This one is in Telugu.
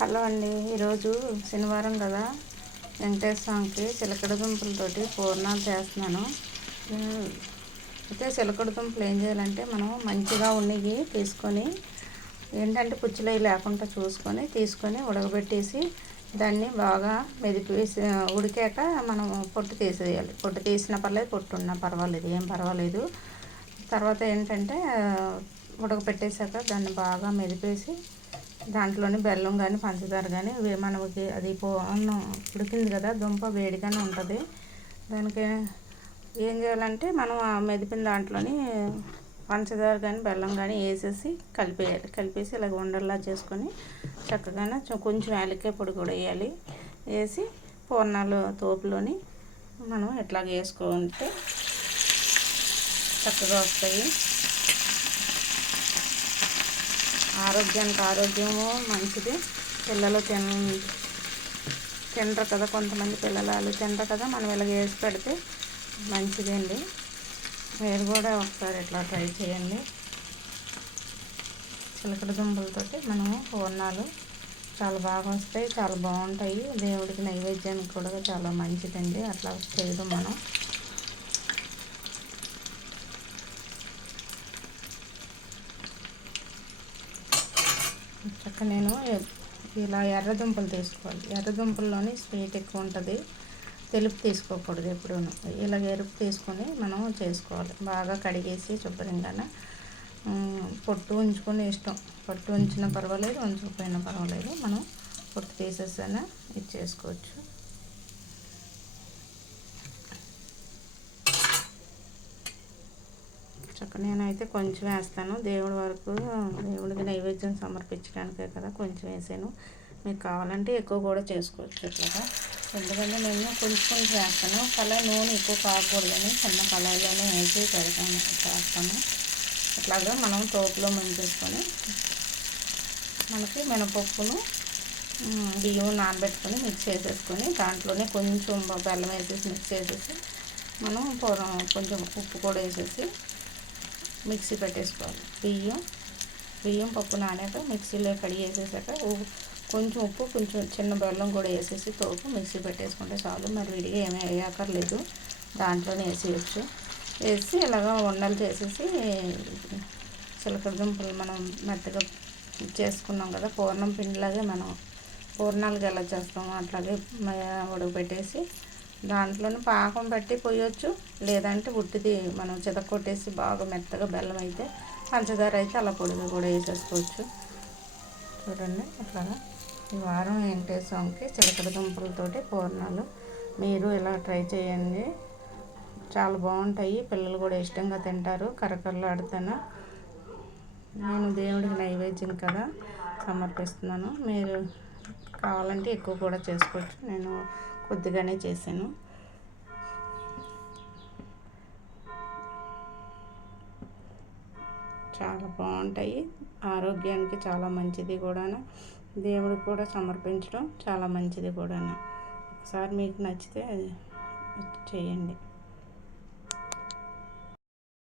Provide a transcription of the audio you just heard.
హలో అండి, ఈరోజు శనివారం కదా, వెంకటేశ్వర స్వామికి చిలకడ దుంపలతోటి పూర్ణాలు చేస్తున్నాను. అయితే చిలకడ దుంపలు ఏం చేయాలంటే మనం మంచిగా ఉన్నిగి తీసుకొని ఏంటంటే పుచ్చులు లేకుండా తీసుకొని ఉడకబెట్టేసి దాన్ని బాగా మెదిపేసి ఉడికాక మనం పొట్టు తీసేయాలి. పొట్టు తీసినా పర్లేదు, పొట్టు ఉన్నా పర్వాలేదు, ఏం పర్వాలేదు. తర్వాత ఏంటంటే ఉడకపెట్టేశాక దాన్ని బాగా మెదిపేసి దాంట్లోని బెల్లం కానీ పంచదార కానీ మనకి అది అన్నం ఉడికింది కదా, దుంప వేడిగానే ఉంటుంది. దానికి ఏం చేయాలంటే మనం ఆ మెదిపిన దాంట్లోని పంచదార కానీ బెల్లం కానీ వేసేసి కలిపేసి ఇలాగ ఉండల్లా చేసుకొని చక్కగానే కొంచెం యాలక్కాయ పొడి కూడా వేయాలి. వేసి పూర్ణాలు తోపులోని మనం ఎట్లాగ వేసుకుంటే చక్కగా వస్తాయి. ఆరోగ్యానికి ఆరోగ్యము మంచిది. పిల్లలు తినరు కదా, కొంతమంది పిల్లలు తినరు కదా, మనం ఇలాగ వేసి పెడితే మంచిది అండి. మీరు కూడా ఒకసారి ఇట్లా ట్రై చేయండి. చిలకడ దుంపలతోటి మనము పూర్ణాలు చాలా బాగా వస్తాయి, చాలా బాగుంటాయి. దేవుడికి నైవేద్యానికి కూడా చాలా మంచిదండి అట్లా చేయడం. మనం నేను ఇలా ఎర్రదుంపలు తీసుకోవాలి. ఎర్రదుంపల్లోని స్వీట్ ఎక్కువ ఉంటుంది, తెలుపు తీసుకోకూడదు ఎప్పుడూ. ఇలాగ ఎరుపు తీసుకొని మనం చేసుకోవాలి. బాగా కడిగేసి శుభ్రంగా పొట్టు ఉంచుకొని ఇష్టం, పొట్టు ఉంచినా పర్వాలేదు, ఉంచకపోయినా పర్వాలేదు, మనం పొట్టు తీసేసైనా ఇది చేసుకోవచ్చు. నేనైతే కొంచెం వేస్తాను, దేవుడి వరకు, దేవుడికి నైవేద్యం సమర్పించడానికే కదా కొంచెం వేసాను. మీకు కావాలంటే ఎక్కువ కూడా చేసుకోవచ్చు ఇట్లాగా. ఎందుకంటే నేను కొంచెం వేస్తాను. నూనె ఎక్కువ కాకూడదని చిన్న కళాయిలోనే వేసి చేస్తాను. ఇట్లాగా మనం తోపులో ముంచేసుకొని మనకి మినపప్పును బియ్యం నానబెట్టుకొని మిక్స్ చేసేసుకొని దాంట్లోనే కొంచెం బెల్లం వేసేసి మిక్స్ చేసేసి మనం కొంచెం ఉప్పు కూడా వేసేసి మిక్సీ పెట్టేసుకోవాలి. బియ్యం పప్పు నానాక మిక్సీలో కడిగేసేసాక కొంచెం ఉప్పు, కొంచెం చిన్న బెల్లం కూడా వేసేసి తోపు మిక్సీ పెట్టేసుకుంటే చాలు. మరి విడిగా ఏమీ వేయక్కర్లేదు, దాంట్లోనే వేసేయచ్చు. వేసి ఇలాగా ఉండలు చేసేసి చిలకడ దుంపలు మనం మెత్తగా చేసుకున్నాం కదా, పూర్ణం పిండిలాగే మనం పూర్ణాలకు ఎలా చేస్తామో అట్లాగే ఉడకబెట్టేసి దాంట్లోనే పాకం పెట్టి పోయొచ్చు. లేదంటే ఉట్టిది మనం చితక్కొట్టేసి బాగా మెత్తగా బెల్లం అయితే, పంచదార అయితే అలా పొడిగా కూడా వేసేసుకోవచ్చు. చూడండి అట్లాగా ఈ వారం వెంకటేశ్వర స్వామికి చిలకడ దుంపలతోటి పూర్ణాలు మీరు ఇలా ట్రై చేయండి, చాలా బాగుంటాయి. పిల్లలు కూడా ఇష్టంగా తింటారు. కరకరలాడుతాను. నేను దేవుడికి నైవేద్యం కదా సమర్పిస్తున్నాను. మీరు కావాలంటే ఎక్కువ కూడా చేసుకోవచ్చు, నేను కొద్దిగానే చేశాను. చాలా బాగుంటాయి, ఆరోగ్యానికి చాలా మంచిది కూడా, దేవుడికి కూడా సమర్పించడం చాలా మంచిది కూడా. ఒకసారి మీకు నచ్చితే చేయండి.